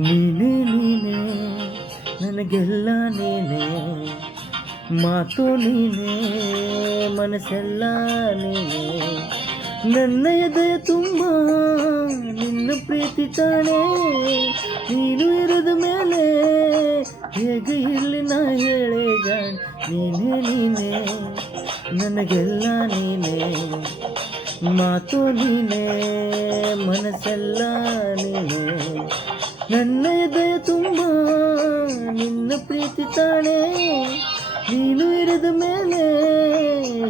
ನೀನೇ ನೀನೇ ನನಗೆಲ್ಲ ನೀನೇ, ಮಾತು ನೀನೇ ಮನಸ್ಸೆಲ್ಲ ನೀನೇ, ನನ್ನ ಎದೆಯ ತುಂಬ ನಿನ್ನ ಪ್ರೀತಿ ತಾನೇ, ನೀನು ಇರದ ಮೇಲೆ ಹೇಗೆ ಇಲ್ಲಿ ನಾ ಹೇಳೆ ಜಾಣೆ. ನೀನೇ ನೀನೇ ನನಗೆಲ್ಲ ನೀನೇ, ಮಾತು ನೀನೇ ಮನಸ್ಸೆಲ್ಲ ನೀನೇ, ನನ್ನ ಎದೆಯ ತುಂಬ ನಿನ್ನ ಪ್ರೀತಿ ತಾನೇ, ನೀನು ಇರದ ಮೇಲೆ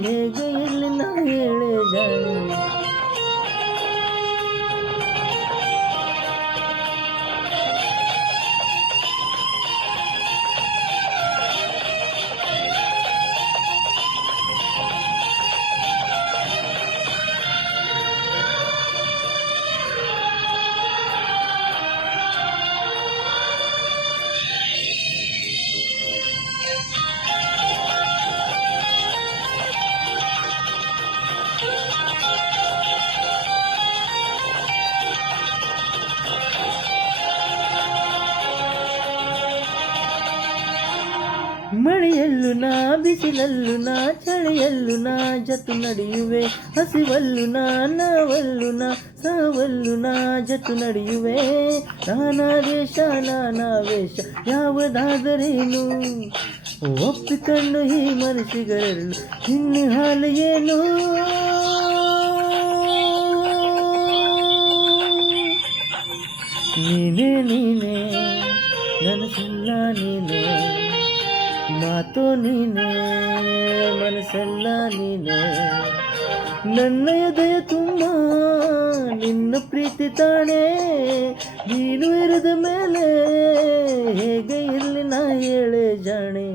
ಹೇಗೆ ಇಲ್ಲಿ ನಾ ಹೇಳೆ ಜಾಣೆ. ಮಳೆಯಲ್ಲೂ ನಾ ಬಿಸಿಲಲ್ಲೂ ನಾ ಚಳಿಯಲ್ಲೂ ನಾ ಜತು ನಡೆಯುವೆ, ಹಸಿವಲ್ಲೂ ನಾವಲ್ಲೂ ನಾ ಸಾವಲ್ಲೂ ನಾ ಜತು ನಡೆಯುವೆ, ನಾನಾ ದೇಶ ನಾನಾ ವೇಷ ಯಾವುದಾದರೇನು, ಒಪ್ಪಿಕೊಂಡು ಈ ಮನಸ್ಸಿಗರಲು ಇನ್ನು ಹಾಲು ಏನು. ನೀನೇ ನೀನೇ ನನಸೆಲ್ಲ ನೀನೇ, ಮಾತು ನೀನೇ ಮನಸ್ಸೆಲ್ಲ ನೀನೇ, ನನ್ನ ಎದೆಯ ತುಂಬ ನಿನ್ನ ಪ್ರೀತಿ ತಾನೇ, ನೀನು ಇರದ ಮೇಲೆ ಹೇಗೆ ಇಲ್ಲಿ ನಾ ಹೇಳೆ ಜಾಣೆ.